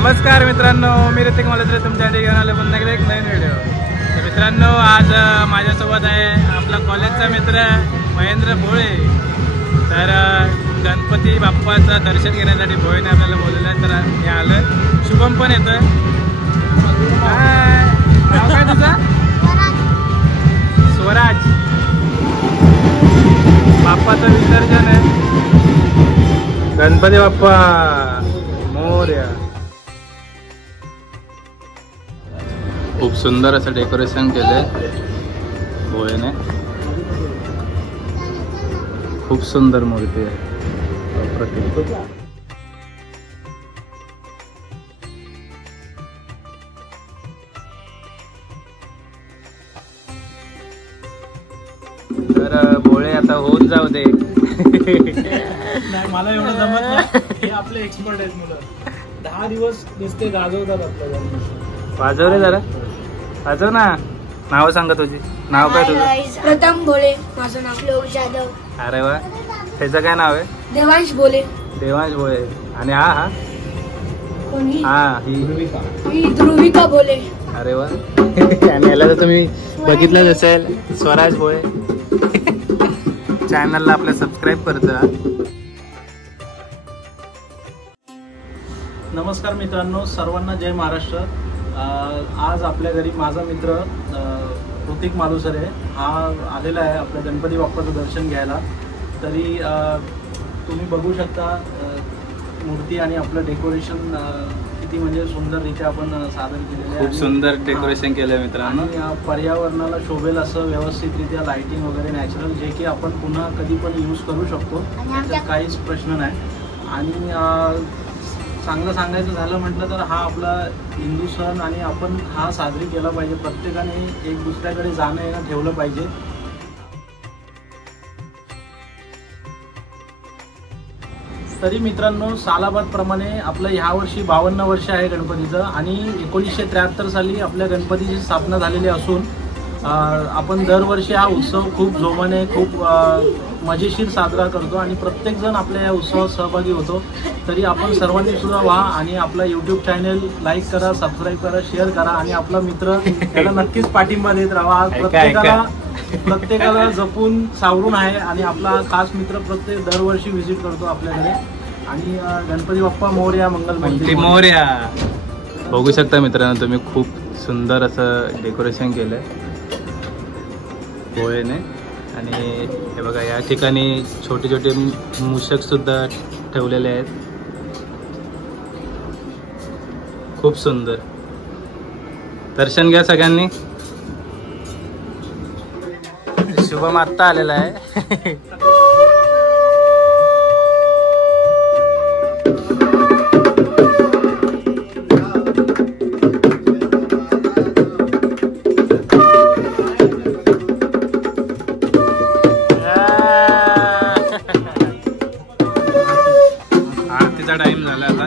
नमस्कार मित्रांनो, मी ऋतिक मालुसरे तुमच्यासाठी घेऊन आलो पुन्हा एकदा एक नवीन व्हिडिओ। तर मित्रांनो, आज माझ्यासोबत आहे आपला कॉलेजचा मित्र महेंद्र भोळे। तर गणपती बाप्पाचं दर्शन घेण्यासाठी भोळेने आपल्याला बोलवलं आहे, तर मी आलो। शुभम पण येतोय। नाव काय तुझं? स्वराज। बाप्पाचं विसर्जन आहे। गणपती बाप्पा मोरया। खूप सुंदर असं डेकोरेशन केलंय भोळेने। खूप सुंदर मूर्ती आहे अप्रतिम। तर भोळे आता होऊन जाऊ दे। नाही, मला एवढं जमत नाही। हे आपले एक्सपर्ट आहेत मुलं। 10 दिवस नुसते गाजवतात आपल्याला। वाजव रे जरा, वाजव ना। नाव सांगा तुझी। नाव काय तुझं? प्रथम भोळे। माझं नाव लोक जाधव। अरे वा, त्याचं काय नाव आहे? देवांश भोळे। देवांश भोळे। आणि हा हा कोणी? ही ध्रुविका भोळे। अरे वा। आणि याला तर तुम्ही बघितलंच असेल, स्वराज भोळे। चॅनलला आपल्या सबस्क्राईब करता। नमस्कार मित्रांनो, सर्वांना जय महाराष्ट्र। आज आपल्या घरी माझा मित्र ऋतिक मालुसरे हा आलेला आहे आपल्या गणपती बाप्पाचं दर्शन घ्यायला। तरी तुम्ही बघू शकता मूर्ती आणि आपलं डेकोरेशन किती म्हणजे सुंदररित्या आपण सादर केलेलं आहे। खूप सुंदर डेकोरेशन केलंय मित्रांनो। आणि पर्यावरणाला शोभेल असं व्यवस्थितरित्या लाइटिंग वगैरे नॅचरल, जे की आपण पुन्हा कधी पण यूज करू शकतो, त्याचा काहीच प्रश्न नाही। आणि चांगलं सांगायचं झालं म्हटलं तर हा आपला हिंदू सण आणि आपण हा साजरी केला पाहिजे। प्रत्येकाने एक दुसऱ्याकडे जाणं येणं ठेवलं पाहिजे। तरी मित्रांनो, सालाबादप्रमाणे आपलं ह्यावर्षी 52 वर्ष आहे गणपतीचं। आणि 1973 साली आपल्या गणपतीची स्थापना झालेली असून आपण दरवर्षी हा उत्सव खूप जोमाने, खूप मजेशीर साजरा करतो आणि प्रत्येकजण आपल्या या उत्सवात सहभागी होतो। तरी आपण सर्वांनी सुद्धा व्हा आणि आपला यूट्यूब चॅनल लाईक करा, सबस्क्राईब करा, शेअर करा आणि आपला मित्र त्याला नक्कीच पाठिंबा देत राहा। आज प्रत्येकाला जपून सावरून आहे आणि आपला खास मित्र प्रत्येक दरवर्षी व्हिजिट करतो आपल्याकडे। आणि गणपती बाप्पा मोरया, मंगलमूर्ती मोरया। बघू शकता मित्रांनो तुम्ही, खूप सुंदर असं डेकोरेशन केलंय भोळेने। आणि हे बघा, या ठिकाणी छोटे छोटे मूषक सुद्धा ठेवलेले आहेत। खूप सुंदर। दर्शन घ्या सगळ्यांनी। शुभम आत्ता आलेला आहे। आरतीचा टाइम झाला आता।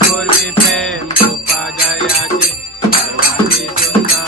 पूर्वी प्रेम कृपा जयाची सर्वांची सुंदर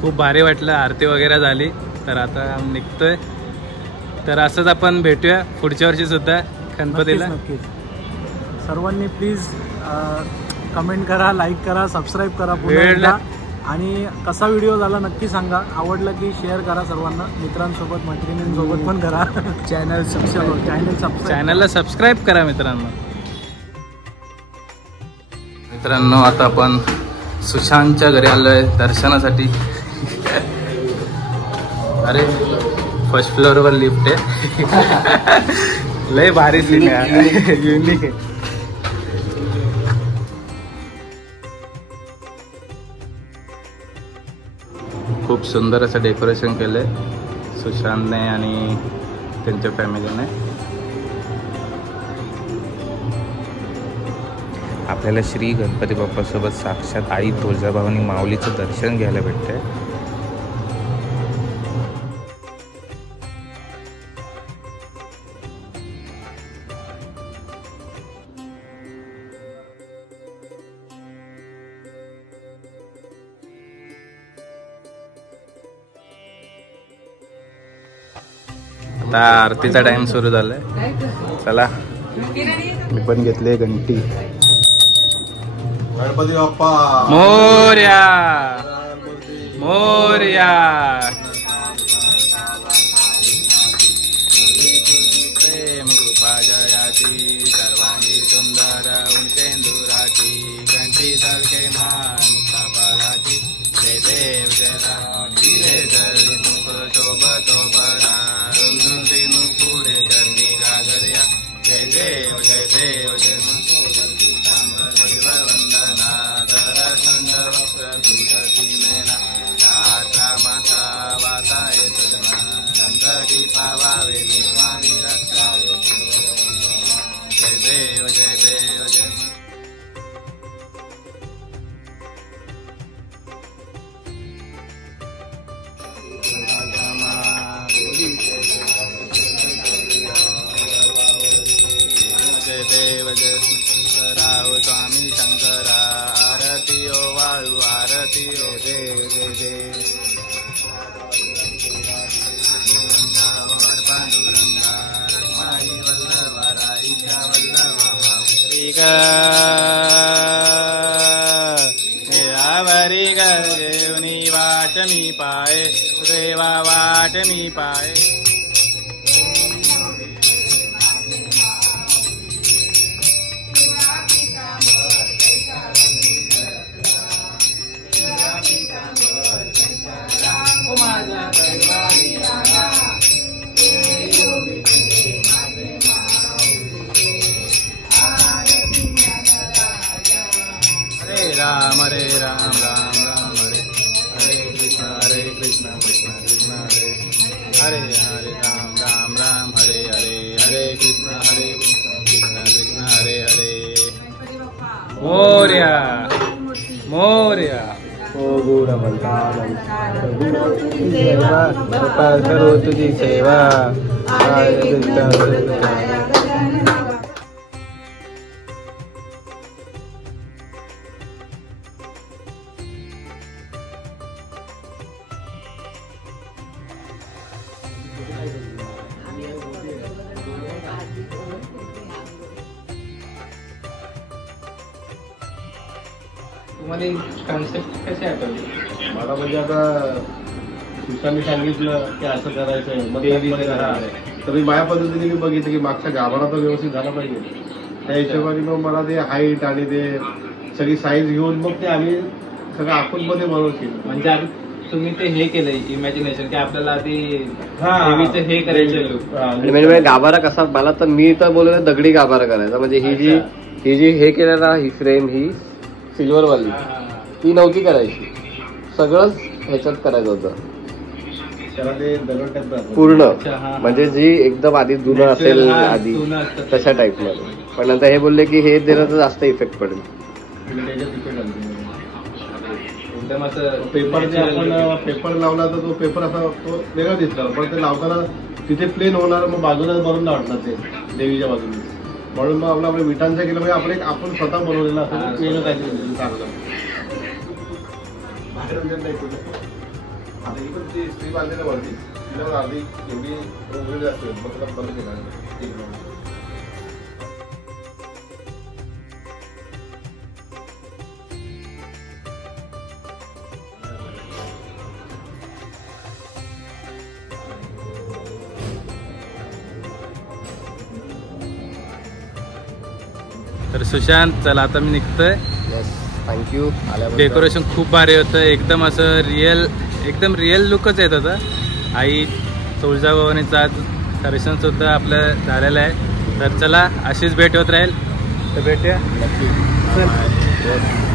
खूप भारी वाटलं, आरती वगैरे झाली. तर आता निघतोय. तर असंच आपण भेटूया पुढच्या वर्षी सुद्धा गणपतीला. नक्कीच. सर्वांनी प्लीज कमेंट करा, लाईक करा, सबस्क्राईब करा पुन्हा एकदा. आणि कसा व्हिडिओ झाला नक्की सांगा. आवडला की शेअर करा सर्वांना, मित्रांसोबत मैत्रिणींसोबत पण करा. चॅनलला सबस्क्राईब करा मित्रांनो. आता आपण सुशांतच्या घरी आलोय दर्शनासाठी. अरे फर्स्ट फ्लोअरवर लिफ्ट आहे. लय भारी सीन आहे, युनिक आहे. खूप सुंदर असं डेकोरेशन केलंय सुशांतने आणि त्यांच्या फॅमिलीने. आपल्याला श्री गणपती बाप्पासोबत साक्षात आई तुळजाभवानी माऊलीचं दर्शन घ्यायला भेटतंय. आता आरतीचा टाइम सुरू झालाय. चला मी पण घेतले घंटी. गणपती बाप्पा मोरया मोरया. प्रेम कृपा जयाची सर्वांगी सुंदर उंचेंदुराची घंटी सारखे मान मुक्ताफळाची. जय देव जय राम धीरे जरी मुख शोभतो बरा रुंदुंदी नुपुरे चरणी घागर्या. जय देव जय देव जय वंदना दर्शन वक्र तुझी मेना. राता माता वाता येतना संकटी पावावे निर्वाणी रक्षावे. जय देव जय देव जय. जय देव जय शंकराव स्वामी शंकरा. आरती ओ वाळू आरती ओ देव जय देव. आवरी देवनी वाट मी पाय देवा वाट मी पाय. हरे राम राम राम हरे हरे कृष्ण कृष्ण कृष्ण हरे हरे राम राम राम हरे हरे हरे कृष्ण कृष्ण कृष्ण हरे हरे. मोरया मोरया. करो तुझी सेवा. तुम्हाला कॉन्सेप्ट कसे आठवले? मला म्हणजे आता सुशांतने सांगितलं की असं करायचंय, मग तरी माझ्या पद्धतीने मी बघितलं की मागचा गाभारा तर व्यवस्थित झाला पाहिजे. त्या हिशोबाने मग मला ते हाईट आणि ते सगळी साईज घेऊन मग ते आम्ही सगळं आपण मध्ये बनवून. म्हणजे आता तुम्ही ते हे केलंय इमॅजिनेशन की आपल्याला ते हे करायचं. म्हणजे गाभारा कसा, मला तर मी तर बोललो दगडी गाभारा करायचा. म्हणजे ही जी हे केलं ना, ही फ्रेम ही सिल्वर वाली ती नव्हती करायची, सगळंच ह्याच्यात करायचं होतं पूर्ण. म्हणजे जी एकदम आधी जुनं असेल आधी तशा टाईप मध्ये. पण नंतर हे बोलले की हे दिलं तर जास्त इफेक्ट पडेल. एकदम असं पेपर लावला तर तो पेपर असा तो वेगळा दिसणार, पण ते लावताना तिथे प्लेन होणार, मग बाजूला बनवून वाटणार ते देवीच्या बाजूने. म्हणून मग आपल्या विटांचं केलं म्हणजे आपण स्वतः बनवलेलं असं वेगळं काहीतरी चांगलं. आता ही पण ती स्त्री बांधलेली वरती तिला पण अर्धी एवढी उघडलेली असते मग त्याला बंद केला. तर सुशांत चला आता मी निघतोय. येस, थँक्यू आल्याबद्दल. डेकोरेशन खूप भारी होतं, एकदम असं एकदम रिअल लुकच येत होता. आई तुळजाभवानीचं आज दर्शन सुद्धा आपलं झालेलं आहे. तर चला अशीच भेट होत राहील, तर भेटूया. नक्की. चल. येस.